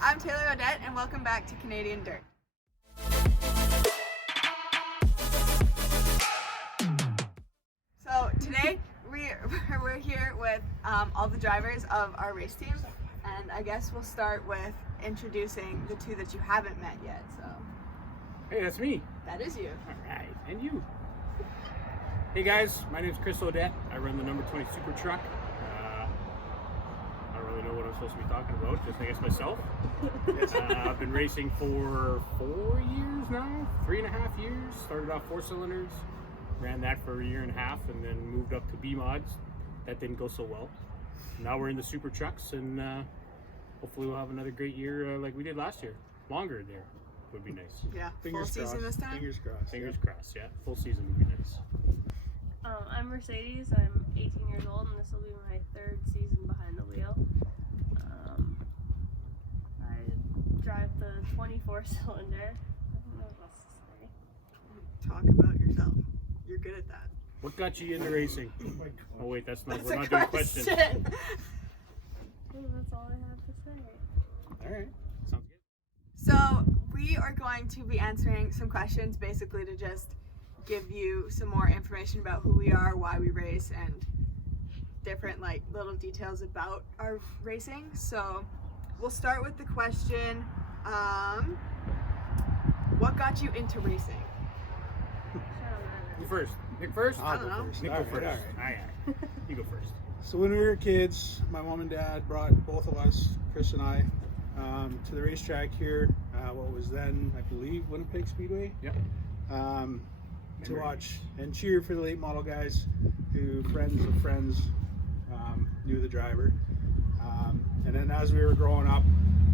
I'm Taylor Odette, and welcome back to Canadian Dirt. So today we're here with all the drivers of our race team, and I guess we'll start with introducing the two that you haven't met yet. So, Hey, that's me. that is you. All right, and you. Hey guys, my name's Chris Odette. I run the number 20 Super Truck. I don't really know what I'm supposed to be talking about, just I guess myself. I've been racing for 4 years now, 3.5 years. Started off 4 cylinders, ran that for 1.5 years, and then moved up to B mods. That didn't go so well. Now we're in the Super Trucks, and hopefully we'll have another great year like we did last year. Longer there would be nice. Yeah, Fingers full season crossed. this time. Fingers crossed. Fingers crossed, yeah. Full season would be nice. I'm Mercedes. I'm 18 years old, and this will be my 3rd season behind the wheel. I drive the 24-cylinder. I don't know what else to say. Talk about yourself. You're good at that. What got you into racing? Oh wait, that's not. That's We're a not doing questions. question. That's all I have to say. All right, sounds good. So we are going to be answering some questions, basically to just give you some more information about who we are, why we race, and different like little details about our racing. So we'll start with the question, what got you into racing? You first. Nick first? I don't know. Nick All go right, first. all right. Aye. You go first. So when we were kids, my mom and dad brought both of us, Chris and I, to the racetrack here. What was then, I believe, Winnipeg Speedway. Yep. To watch and cheer for the late model guys who friends of friends knew the driver. And then as we were growing up,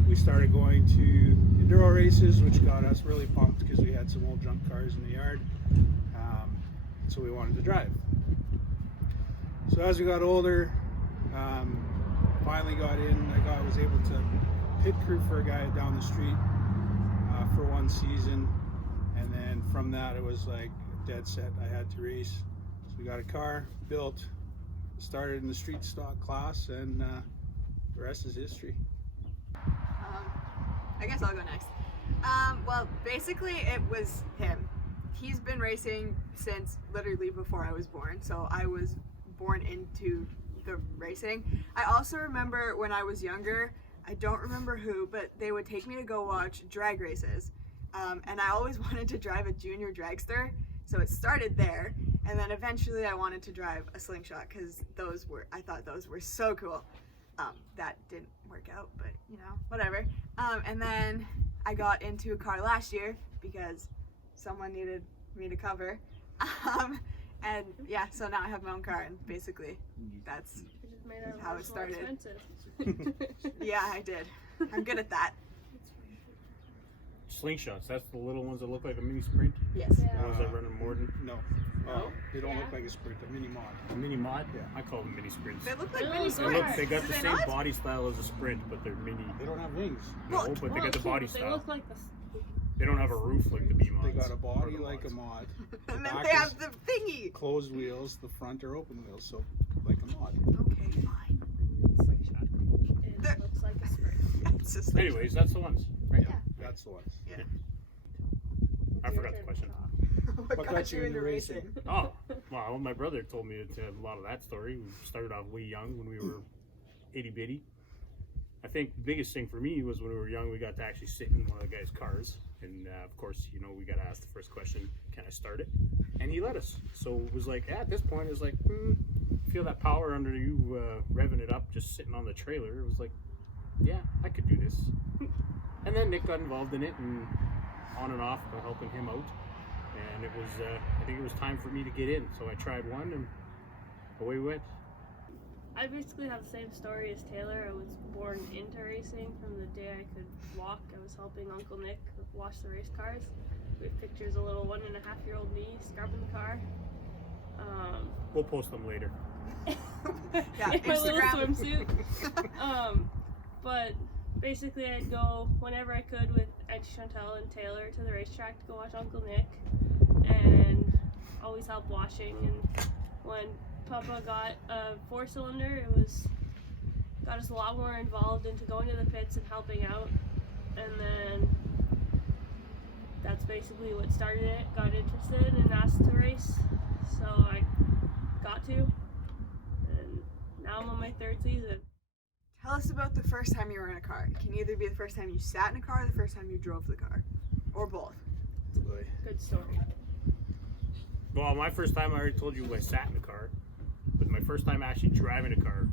we started going to enduro races, which got us really pumped because we had some old junk cars in the yard. So we wanted to drive. So as we got older, finally got in. I was able to pit crew for a guy down the street for 1 season, and then from that it was like dead set. I had to race. So we got a car built, started in the street stock class, and the rest is history. I guess I'll go next. Well, basically it was him. He's been racing since literally before I was born, so I was born into the racing. I also remember when I was younger, I don't remember who, but they would take me to go watch drag races. And I always wanted to drive a junior dragster, so it started there. And then eventually I wanted to drive a slingshot because I thought those were so cool. That didn't work out, but you know, whatever. And then I got into a car last year because someone needed me to cover. And yeah, so now I have my own car, and basically that's You just made our how it lives more started. expensive. Yeah, I did. I'm good at that. Slingshots. That's the little ones that look like a mini sprint. Yes. Yeah. The ones that run in Morden. No, No? they don't Yeah. look like a sprint. A mini mod. A mini mod. Yeah. I call them mini sprints. They look like They mini look They sprints. look. They got Do the they same not? body style as a sprint, but they're mini. They don't have wings. No, Well, but they Well, got the cute, body but they style. look like the. They don't have a roof like the B mods. They got a body or the like a mods. mod. And then back they is have the thingy. closed wheels. The front are open wheels, so like a mod. Okay, fine. Slingshot. It There- looks like a sprint. It's a slingshot. Anyways, that's the ones, right? Yeah. That's the ones. I forgot the question. What got you into racing? Oh, well, my brother told me a lot of that story. We started off way young when we were itty bitty. I think the biggest thing for me was when we were young, we got to actually sit in one of the guys' cars. And of course, you know, we got to ask the first question, can I start it? And he let us. So it was like, at this point, it was like, feel that power under you revving it up, just sitting on the trailer. It was like, yeah, I could do this. And then Nick got involved in it and on and off, helping him out. And it was, I think it was time for me to get in. So I tried one and away we went. I basically have the same story as Taylor. I was born into racing from the day I could walk. I was helping Uncle Nick wash the race cars. We have pictures of little 1.5-year-old me scrubbing the car. We'll post them later. Yeah, in my little Instagram. swimsuit. But basically I'd go whenever I could with Auntie Chantel and Taylor to the racetrack to go watch Uncle Nick, and always help washing. And when Papa got a 4-cylinder, it got us a lot more involved into going to the pits and helping out. and then that's basically what started it. Got interested and asked to race, so I got to, and now I'm on my 3rd season. Tell us about the first time you were in a car. It can either be the first time you sat in a car or the first time you drove the car, or both. Good story. Well, my first time, I already told you I sat in a car, but my first time actually driving a car,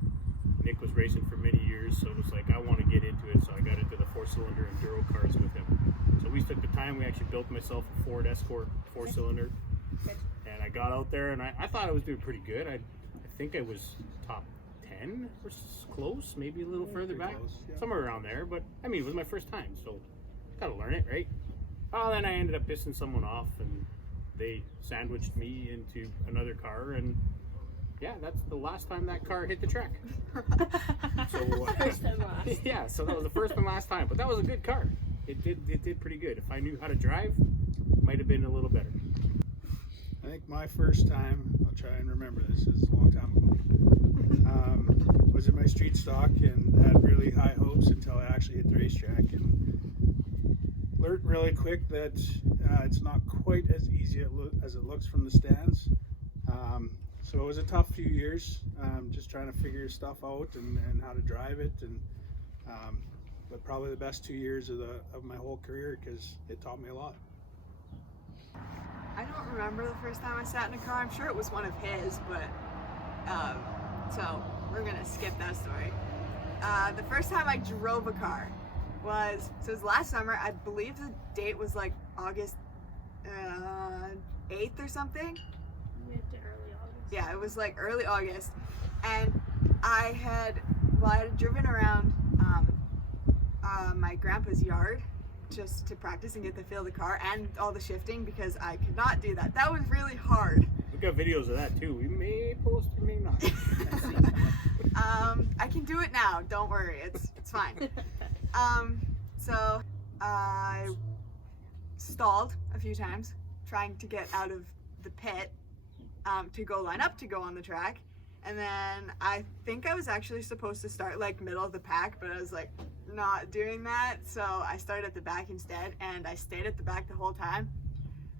Nick was racing for many years, so it was like, I want to get into it, so I got into the 4-cylinder enduro cars with him. So we took the time, we actually built myself a Ford Escort 4-cylinder, and I got out there, and I thought I was doing pretty good. I think I was top 10 or close, maybe a little further back, close, yeah. somewhere around there, but I mean, it was my first time, so gotta learn it, right? Oh, then I ended up pissing someone off, and they sandwiched me into another car, and yeah, that's the last time that car hit the track. So First and last. yeah, so that was the first and last time, but that was a good car. It did pretty good. If I knew how to drive, might have been a little better. I think my first time, I'll try and remember this, is a long time ago, was in my street stock and had really high hopes until I actually hit the racetrack and learned really quick that it's not quite as easy as it looks from the stands. So it was a tough few years, just trying to figure stuff out and how to drive it, and but probably the best 2 years of my whole career because it taught me a lot. I don't remember the first time I sat in a car. I'm sure it was one of his, but so we're gonna skip that story. The first time I drove a car was last summer. I believe the date was like August 8th or something. Mid to early August. Yeah, it was like early August, and I had driven around my grandpa's yard just to practice and get the feel of the car and all the shifting because I could not do that. That was really hard. We got videos of that too. We may post or may not. I can do it now. Don't worry, it's fine. So I stalled a few times trying to get out of the pit to go line up to go on the track, and then I think I was actually supposed to start like middle of the pack, but I was like not doing that, so I started at the back instead, and I stayed at the back the whole time.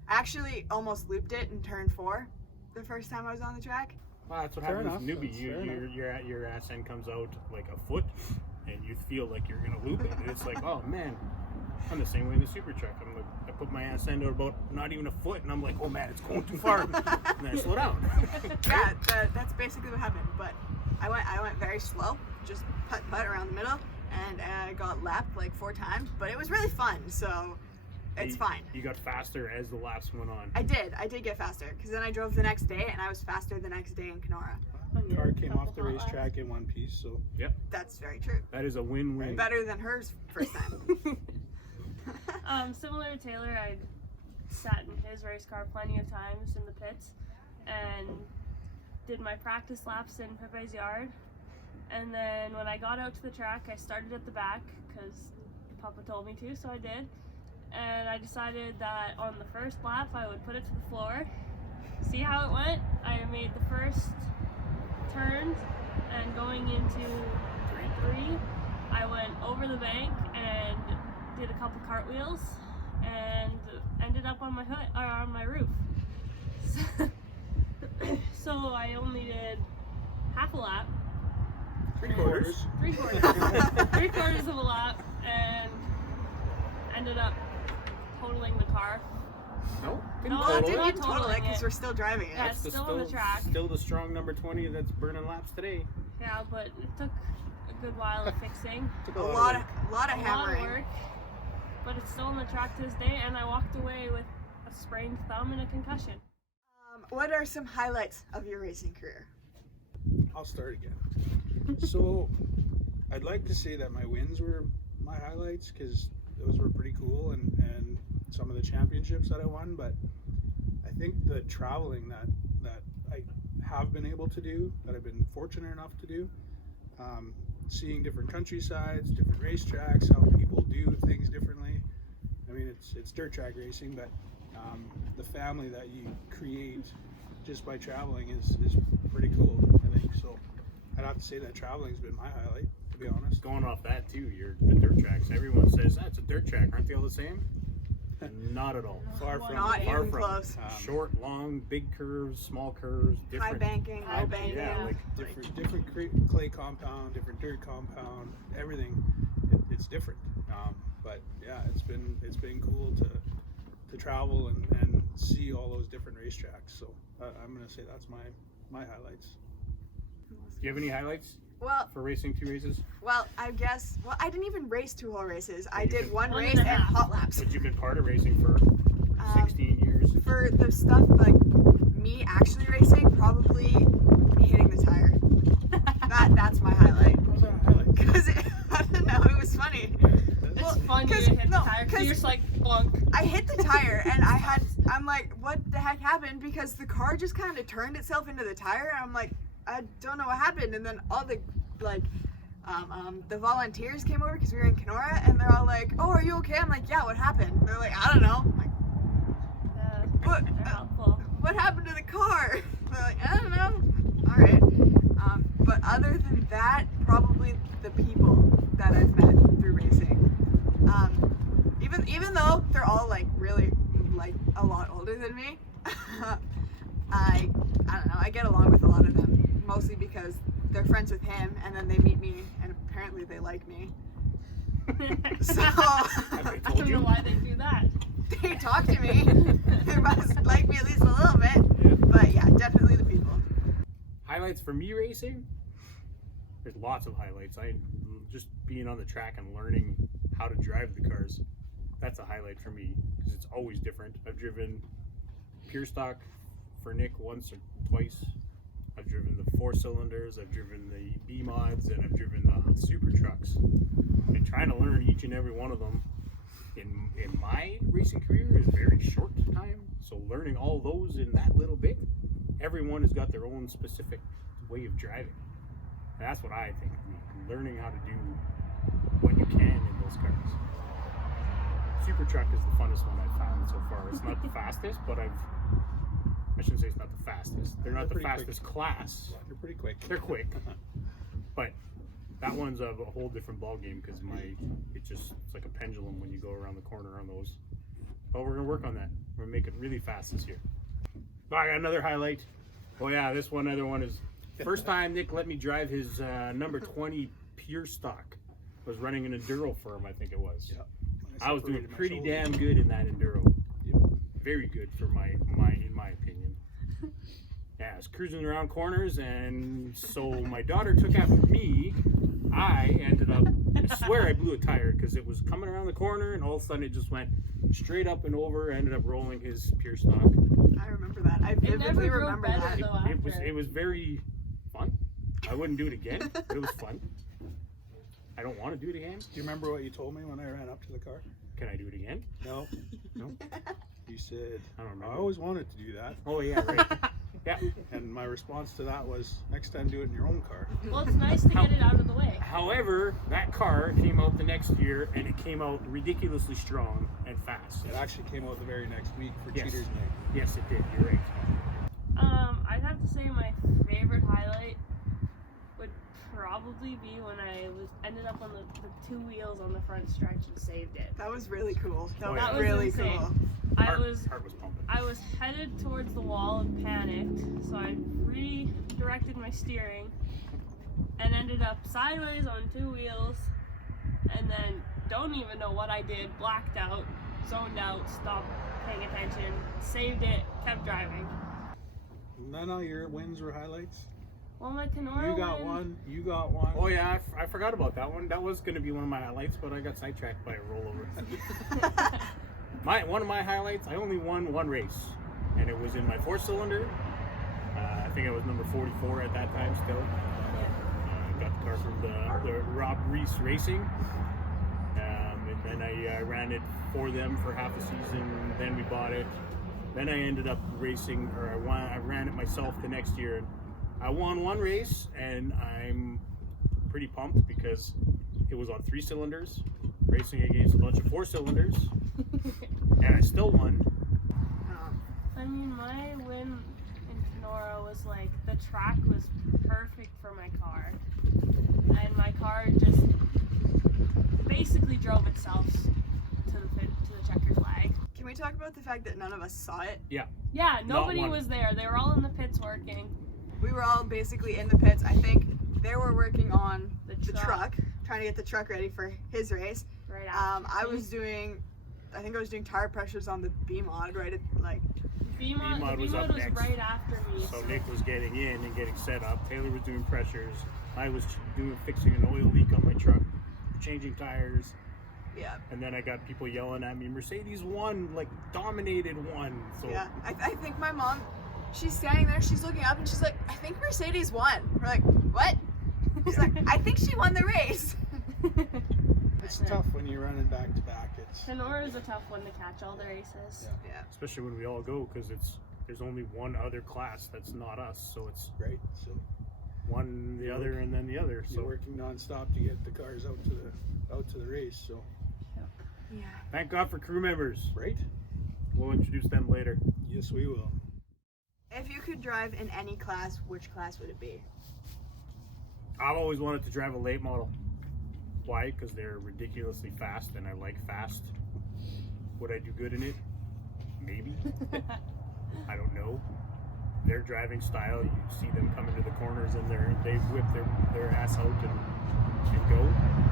I actually almost looped it in turn 4 the first time I was on the track. Well, that's what Fair happens with enough, newbie. that's fair enough. Your ass end comes out like a foot, and you feel like you're gonna loop it. And it's like, oh man, I'm the same way in the super truck. I'm like, I put my ass end out about not even a foot, and I'm like, oh man, it's going too far, and then I slow down. Yeah, that's basically what happened. But I went very slow, just putt around the middle, and I got lapped like 4 times. But it was really fun, so it's fine. You got faster as the laps went on. I did get faster because then I drove the next day, and I was faster the next day in Kenora. The car came off the racetrack in one piece, so Yep, That's very true. that is a win-win. Better than hers first time. Similar to Taylor, I sat in his race car plenty of times in the pits and did my practice laps in Pepe's yard. And then when I got out to the track, I started at the back because Papa told me to, so I did. And I decided that on the first lap, I would put it to the floor, see how it went. I made the first turn, and going into 3, I went over the bank and did a couple cartwheels and ended up on my hood or on my roof. So I only did half a lap. 3/4. 3/4. 3/4 of a lap, and ended up totaling the car. No, No, Well, I'm didn't not you total it totaling because it. we're still driving it? Yeah. That's still on the track. Still the strong number 20 that's burning laps today. Yeah, but it took a good while of fixing. Took A of lot of work. A lot of hammering. work. But it's still on the track to this day, and I walked away with a sprained thumb and a concussion. What are some highlights of your racing career? I'll start again. So I'd like to say that my wins were my highlights because those were pretty cool, and some of the championships that I won, but I think the traveling that I have been able to do, that I've been fortunate enough to do, seeing different countrysides, different racetracks, how people do things differently. I mean, it's dirt track racing, but the family that you create just by traveling is pretty cool, I think. So I'd have to say that traveling's been my highlight. be honest. Going off that too, the dirt tracks. Everyone says that's a dirt track. Aren't they all the same? Not at all. Far from Not it. Far even from close. Short, long, big curves, small curves, High different. banking, low banking. Yeah, like Different clay compound, different dirt compound, everything. It's different. But yeah, it's been cool to travel and see all those different racetracks. So I'm gonna say that's my highlights. Do you have any highlights Well, for racing 2 races? I guess. Well, I didn't even race 2 whole races. I you did did one one race and and a half. hot laps. But you've been part of racing for 16 years. For the stuff like me actually racing, probably hitting the tire. That's my highlight. How's that a highlight? Because I don't know, it was funny. It's Well, fun you 'cause- to hit no, the tire. 'cause- You're just like bunk. I hit the tire and I'm like, what the heck happened? Because the car just kind of turned itself into the tire. And I'm like, I don't know what happened. And then all the the volunteers came over because we were in Kenora, and they're all like, "Oh, are you okay?" I'm like, "Yeah, what happened?" They're like, "I don't know." I'm like, What? They're helpful. "What happened to the car?" They're like, "I don't know." All right. But other than that, probably the people that I've met through racing. Even though they're all like really like a lot older than me, I don't know. I get along with a lot of them, mostly because they're friends with him, and then they meet me, and apparently they like me. So Have they I told don't you? know why they do that. they talk to me. They must like me at least a little bit. Yeah. But yeah, definitely the people. Highlights for me racing? There's lots of highlights. Just being on the track and learning how to drive the cars. That's a highlight for me because it's always different. I've driven pure stock for Nick once or twice. I've driven the 4 cylinders, I've driven the B mods, and I've driven the super trucks. And trying to learn each and every one of them in my racing career is very short time. So learning all those in that little bit, everyone has got their own specific way of driving. And that's what I think. Learning how to do what you can in those cars. Super truck is the funnest one I've found so far. It's not the fastest, but I shouldn't say it's not the fastest. They're not the They're pretty fastest class. They're pretty quick. They're quick, but that one's a whole different ball game because it's like a pendulum when you go around the corner on those. But we're gonna work on that. We're gonna make it really fast this year. Oh, I got another highlight. Oh yeah, other one is first time Nick let me drive his number 20 pure stock. Was running an enduro firm, I think it was. Yep. I was doing separated my pretty shoulders. damn good in that enduro. Yep. Very good for my in my opinion. Yeah, I was cruising around corners, and so my daughter took after me. I ended up, I swear I blew a tire because it was coming around the corner, and all of a sudden it just went straight up and over. Ended up rolling his pure stock. I remember that. I It never vividly drove remember better that. though. It was very fun. I wouldn't do it again, but it was fun. I don't want to do it again. Do you remember what you told me when I ran up to the car? Can I do it again? No. No. You said, I don't I remember. always wanted to do that. Oh yeah, right. Yeah. And my response to that was, next time do it in your own car. Well, it's nice to get it out of the way. However, that car came out the next year, and it came out ridiculously strong and fast. It actually came out the very next week for Yes. Cheaters Night. Yes, it did. You're right. I'd have to say my favorite highlight would probably be when I ended up on the 2 wheels on the front stretch and saved it. That was really cool. That Oh, was yeah. really insane. cool. Heart was pumping. I was headed towards the wall and panicked, so I redirected my steering and ended up sideways on 2 wheels, and then don't even know what I did, blacked out, zoned out, stopped paying attention, saved it, kept driving. None of your wins were highlights? Well, my Kenora You got win- one, you got one. Oh yeah, I forgot about that one. That was going to be one of my highlights, but I got sidetracked by a rollover. One of my highlights, I only won one race, and it was in my 4-cylinder. I think I was number 44 at that time still. Got the car from the Rob Reese Racing, and then I ran it for them for half a season. Then we bought it. Then I ended up racing, or I ran it myself the next year. I won one race, and I'm pretty pumped because it was on 3 cylinders, racing against a bunch of 4 cylinders, and I still won. I mean, my win in Kenora was like the track was perfect for my car. and my car just basically drove itself to the checkered flag. Can we talk about the fact that none of us saw it? Yeah, nobody one. was there. They were all in the pits working. We were all basically in the pits. I think they were working on The the truck. truck, trying to get the truck ready for his race. Right after. I was doing tire pressures on the B-Mod right at like, B-Mod was was up next. right after me. So Nick was getting in and getting set up. Taylor was doing pressures. I was fixing an oil leak on my truck, changing tires. yeah. And then I got people yelling at me, Mercedes won, like dominated won. So Yeah, I think my mom, she's standing there, she's looking up and she's like, I think Mercedes won. We're like, what? She's like, I think she won the race. It's tough when you're running back to back. It's Kenora is a tough one to catch all the races. Yeah. especially when we all go, because there's only one other class that's not us. So it's great. So one, the other, and then the other. you're So working nonstop to get the cars out to the race. So Yeah. thank God for crew members. right? We'll introduce them later. Yes, we will. If you could drive in any class, which class would it be? I've always wanted to drive a late model. Why? Because they're ridiculously fast, and I like fast. Would I do good in it? Maybe. I don't know. Their driving style, you see them come into the corners and they whip their ass out and go.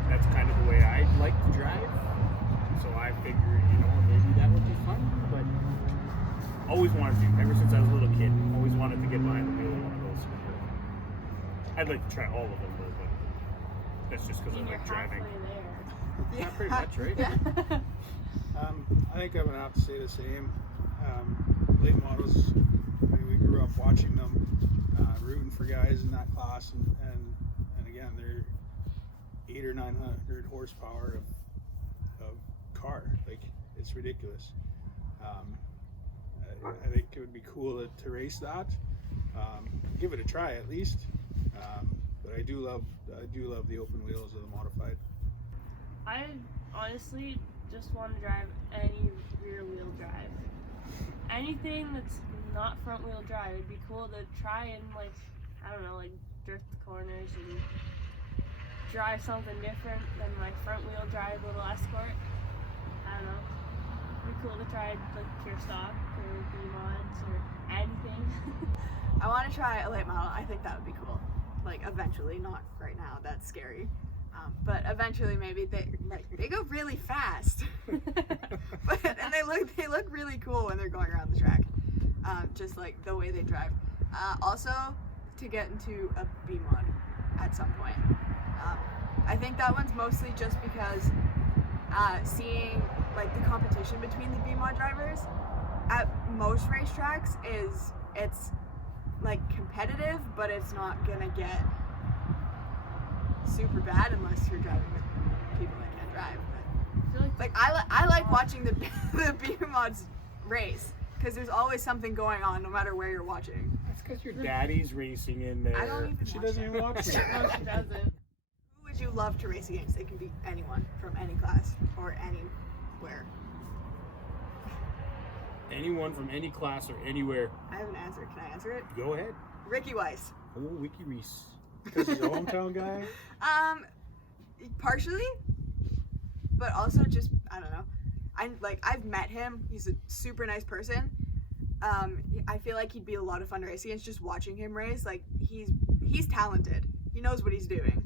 That's kind of the way I like to drive. So I figure, maybe that would be fun. But always wanted to, ever since I was a little kid. Always wanted to get behind the wheel of one of those. I'd like to try all of them, though, but that's just because I You're like driving. halfway there. Yeah, pretty much, right? Yeah. I think I'm gonna have to say the same. Late models. I mean, we grew up watching them, rooting for guys in that class, and again, they're 800 or 900 horsepower of car. Like, it's ridiculous. I think it would be cool to race that. Give it a try at least. But I do love the open wheels of the modified. I honestly just want to drive any rear wheel drive. Anything that's not front wheel drive. It'd be cool to try and drift the corners and drive something different than my front wheel drive little Escort. I don't know. It'd be cool to try like pure stock or B-mods or anything. I want to try a late model. I think that would be cool. Like eventually, not right now. That's scary. But eventually, maybe they go really fast. And they look really cool when they're going around the track. Just like the way they drive. Also, to get into a B-mod at some point. I think that one's mostly just because seeing like the competition between the B-mod drivers at most racetracks it's like competitive, but it's not gonna get super bad unless you're driving with people that can't drive. I feel Like I like watching the B-mods race because there's always something going on no matter where you're watching. That's because your daddy's racing in there. I don't even She watch doesn't that. even watch it. No, she doesn't. Who would you love to race against? It can be anyone from any class or anywhere. Anyone from any class or anywhere. I have an answer. Can I answer it? Go ahead. Ricky Weiss. Oh, Wiki Reese. Because he's a hometown guy. Partially, but also just I don't know. I've met him. He's a super nice person. I feel like he'd be a lot of fun to race against. Just watching him race, like he's talented. He knows what he's doing.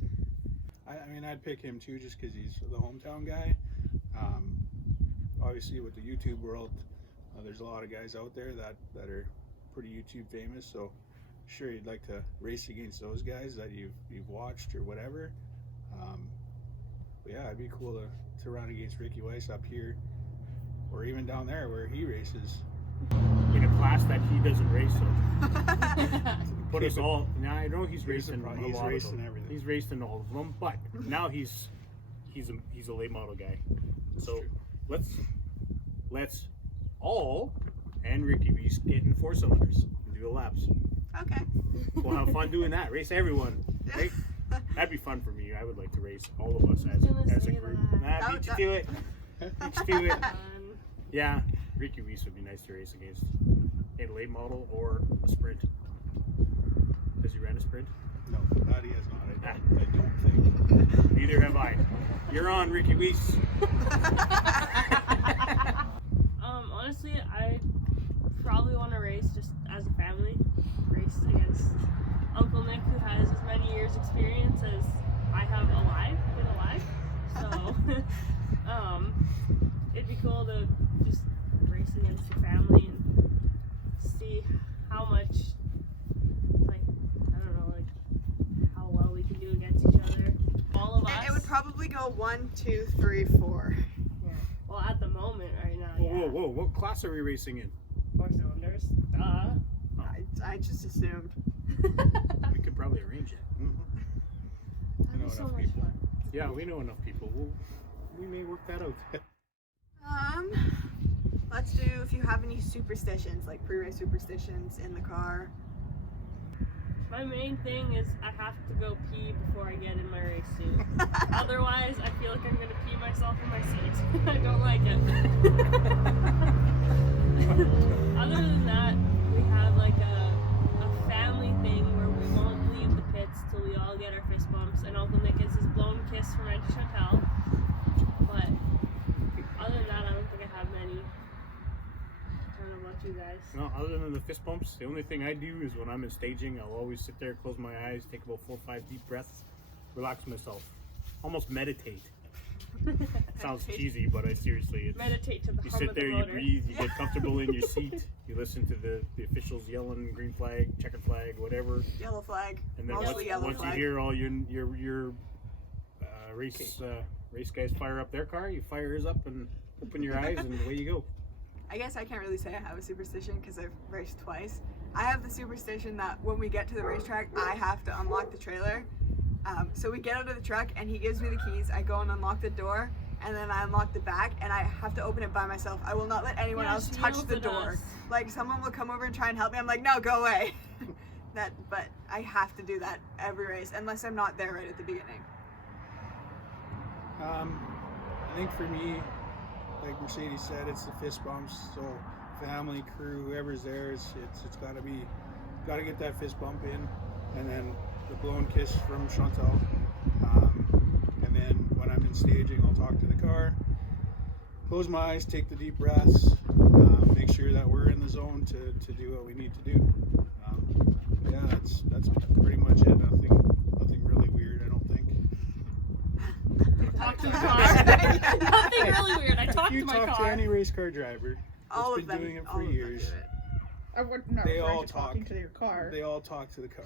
I mean, I'd pick him too, just because he's the hometown guy. Obviously, with the YouTube world, there's a lot of guys out there that are pretty YouTube famous. So, sure, you'd like to race against those guys that you've watched or whatever. But yeah, it'd be cool to run against Ricky Weiss up here, or even down there where he races. In a class that he doesn't race, so put us all. Now I know he's racing. He's a lot racing of them. everything. He's raced in all of them, but now he's a late model guy. So true. let's all and Ricky Reese get in 4-cylinders and do the laps. Okay. We'll have fun doing that. Race everyone. Right? That'd be fun for me. I would like to race all of us as a group. Nah, beat you to it. Beat you to it. Yeah, Ricky Reese would be nice to race against in a late model or a sprint. Does he run a sprint? No, that he has not. I don't think. Neither have I. You're on, Ricky Weiss. Honestly, I probably want to race just as a family. Race against Uncle Nick, who has as many years experience as I have been alive. So, it'd be cool to just race against your family and see how much, like, I don't know, like, how well we can do against each other. All of us. It would probably go 1, 2, 3, 4. Yeah. Well, at the moment, right now, Whoa, yeah. whoa, whoa! What class are we racing in? 4 cylinders. I just assumed. We could probably arrange it. That'd know be so enough much people. fun. Yeah, we know enough people. We may work that out. Let's do if you have any superstitions, like pre-race superstitions in the car. My main thing is I have to go pee before I get in my race suit. Otherwise, I feel like I'm gonna pee myself in my seat. I don't like it. Other than that, we have like a family thing where we won't leave the pits till we all get our fist bumps, and Uncle Nick gets his blown kiss from Auntie Chantal. But other than that, I don't think I have many. I don't know about you guys. No, other than the fist bumps, the only thing I do is when I'm in staging, I'll always sit there, close my eyes, take about 4 or 5 deep breaths, relax myself, almost meditate. Sounds cheesy, but I seriously, it's, Meditate to the you hum sit of the there, you motor. breathe, you get comfortable in your seat, you listen to the officials yelling, green flag, checkered flag, whatever, Yellow flag. and then Mostly yellow once you flag. hear all your race guys fire up their car, you fire yours up and open your eyes and away you go. I guess I can't really say I have a superstition because I've raced twice. I have the superstition that when we get to the racetrack, I have to unlock the trailer. So we get out of the truck and he gives me the keys. I go and unlock the door and then I unlock the back and I have to open it by myself. I will not let anyone Yeah, else she touch yells the at door. us. Like someone will come over and try and help me. I'm like, no, go away. But I have to do that every race unless I'm not there right at the beginning. I think for me, like Mercedes said, it's the fist bumps. So family, crew, whoever's there, it's got to get that fist bump in, and then the blown kiss from Chantal. And then when I'm in staging, I'll talk to the car, close my eyes, take the deep breaths, make sure that we're in the zone to do what we need to do. Yeah, that's pretty much it. Nothing really weird, I don't think. Talk to the car. Nothing really weird. I talked If you to my talk car. to any race car driver All that's of been them. doing it all for of them years, do it. We're not They referring all to talking talk. to your car. they all talk to the car.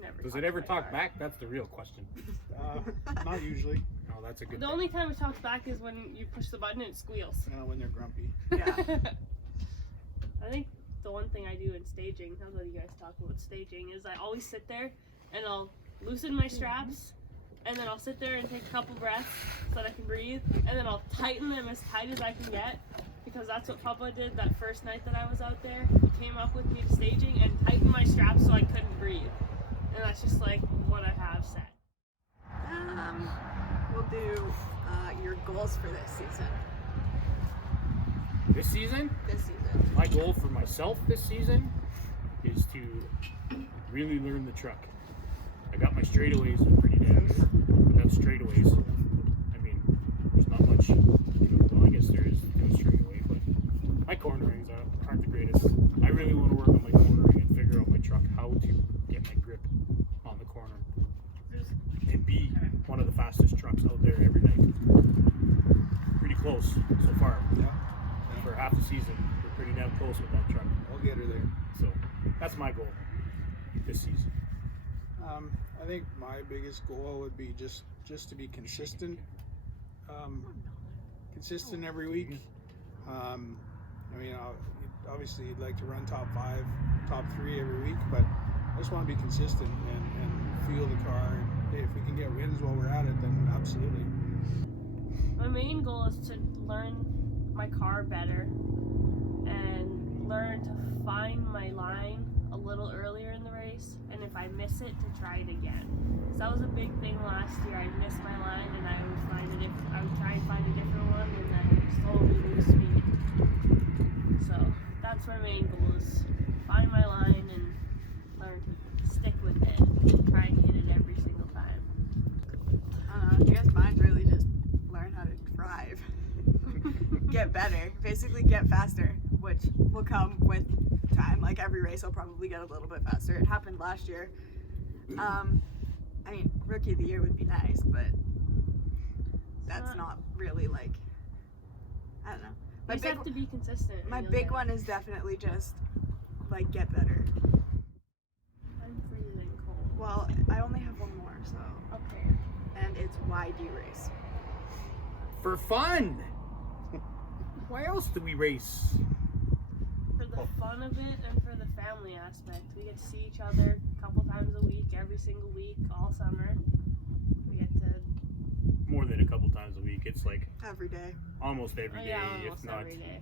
Never Does talk it to ever my talk car. back? That's the real question. Not usually, Oh, that's a good The thing. only time it talks back is when you push the button and it squeals. when they're grumpy. Yeah. I think the one thing I do in staging, now that you guys talk about staging, is I always sit there and I'll loosen my straps and then I'll sit there and take a couple breaths so that I can breathe and then I'll tighten them as tight as I can get because that's what Papa did that first night that I was out there. He came up with me to staging and tightened my straps so I couldn't breathe. And that's just like what I have set. We'll do your goals for this season. This season, This season. my goal for myself this season is to really learn the truck. I got my straightaways pretty damn good. I got straightaways. I mean, there's not much. Well, I guess there is no straightaway, but my cornerings aren't the greatest. I really want to work on my cornering and figure out my truck how to get my grip on the corner and be one of the fastest trucks out there every night. Pretty close so far. Yeah, For half the season, we're pretty damn close with that truck. I'll get her there. So that's my goal this season. I think my biggest goal would be just to be consistent. Consistent every week. I mean, obviously you'd like to run top 5, top 3 every week, but I just want to be consistent and feel the car. And if we can get wins while we're at it, then absolutely. My main goal is to learn my car better and learn to find my line a little earlier in the race, and if I miss it, to try it again. So that was a big thing last year. I missed my line, and I would try and find a different one, and then slowly lose speed. So that's my main goal: is find my line and learn to stick with it. get better, basically get faster, which will come with time. Like every race will probably get a little bit faster. It happened last year. I mean, rookie of the year would be nice, but that's not really like, I don't know. You just have to be consistent. and My you'll big get it. one is definitely just like get better. I'm freezing cold. Well, I only have one more, so, Okay. and it's why do you race? For fun. Why else do we race? For the fun of it and for the family aspect. We get to see each other a couple times a week, every single week, all summer. We get to. More than a couple times a week. It's like Every day. almost every day, almost every day.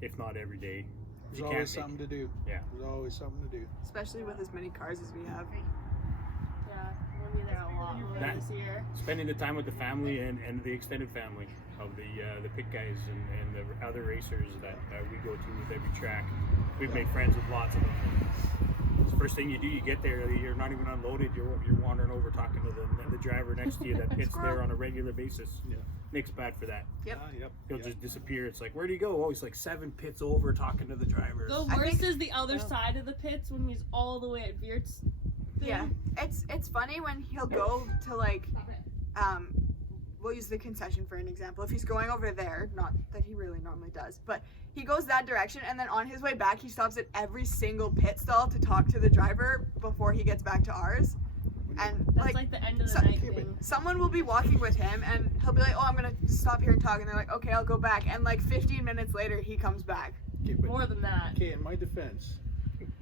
if not every day. There's You always can't something to do. Yeah. There's always something to do. Especially with as many cars as we have. Yeah, we'll be there a lot more That- this year. spending the time with the family and the extended family of the pit guys and the other racers that we go to with every track. We've made friends with lots of them. It's the first thing you do, you get there, you're not even unloaded, you're wandering over talking to the driver next to you that pits there on a regular basis. Yeah. Nick's bad for that. Yep. Yep. He'll yep. just disappear. It's like, where do you go? Oh, he's like 7 pits over talking to the drivers. The I worst think- is the other side of the pits when he's all the way at Veert's thing. Yeah. It's funny when he'll go to like, we'll use the concession for an example. If he's going over there, not that he really normally does, but he goes that direction and then on his way back he stops at every single pit stall to talk to the driver before he gets back to ours. And That's like the end of the so- night Okay, but- thing. someone will be walking with him and he'll be like, oh, I'm gonna stop here and talk, and they're like, okay, I'll go back, and like 15 minutes later he comes back. Okay, but- More than that. okay, in my defense,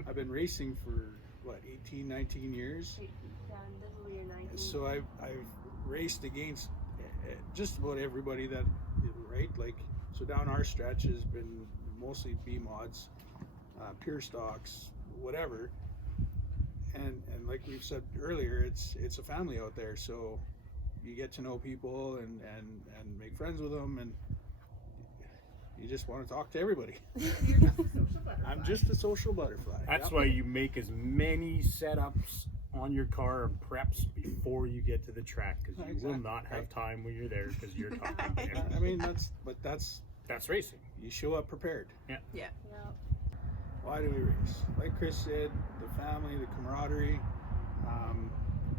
I've been racing for what, 18, 19 years. Yeah, this will be your 19th. So I've raced against just about everybody that, right? Like, so down our stretch has been mostly B mods, pure stocks, whatever. And like we've said earlier, it's a family out there. So you get to know people and make friends with them, and you just want to talk to everybody. I'm just a social butterfly. That's Yep. why you make as many setups on your car and preps before you get to the track, because you will Exactly. not have time when you're there because you're talking to I everyone. mean, that's racing. you show up prepared. Yeah. Why do we race? Like Chris said, the family, the camaraderie.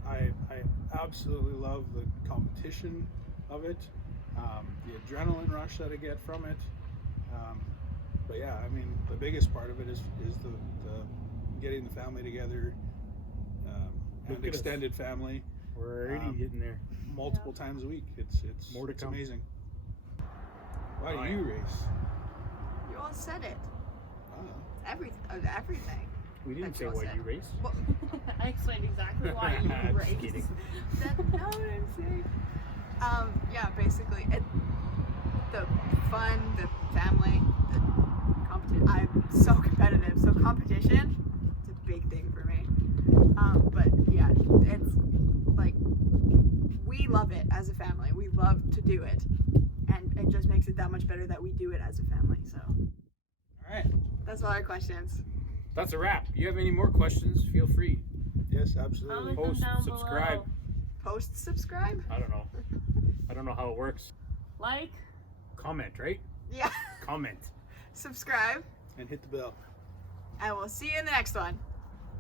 I absolutely love the competition of it, the adrenaline rush that I get from it. But yeah, I mean, the biggest part of it is the getting the family together, Look and at us. extended family We're already getting there. multiple times a week. It's More to it's come. amazing. Why Oh, do you race? You all said it. Ah, Everything. We didn't That's say well why said. you race. Well, I explained exactly why you Just race. kidding. that's not what I'm saying. Yeah, basically, the fun, the family, the competition. I'm so competitive, so competition, it's a big thing for me. But yeah, it's like, we love it as a family. We love to do it. And it just makes it that much better that we do it as a family. So all right. that's all our questions. That's a wrap. You have any more questions? Feel free. Yes, absolutely. Comment them Post, down subscribe. below. Post, subscribe? I don't know. I don't know how it works. Like. Comment, right? Yeah. Comment. Subscribe. And hit the bell. And we'll see you in the next one.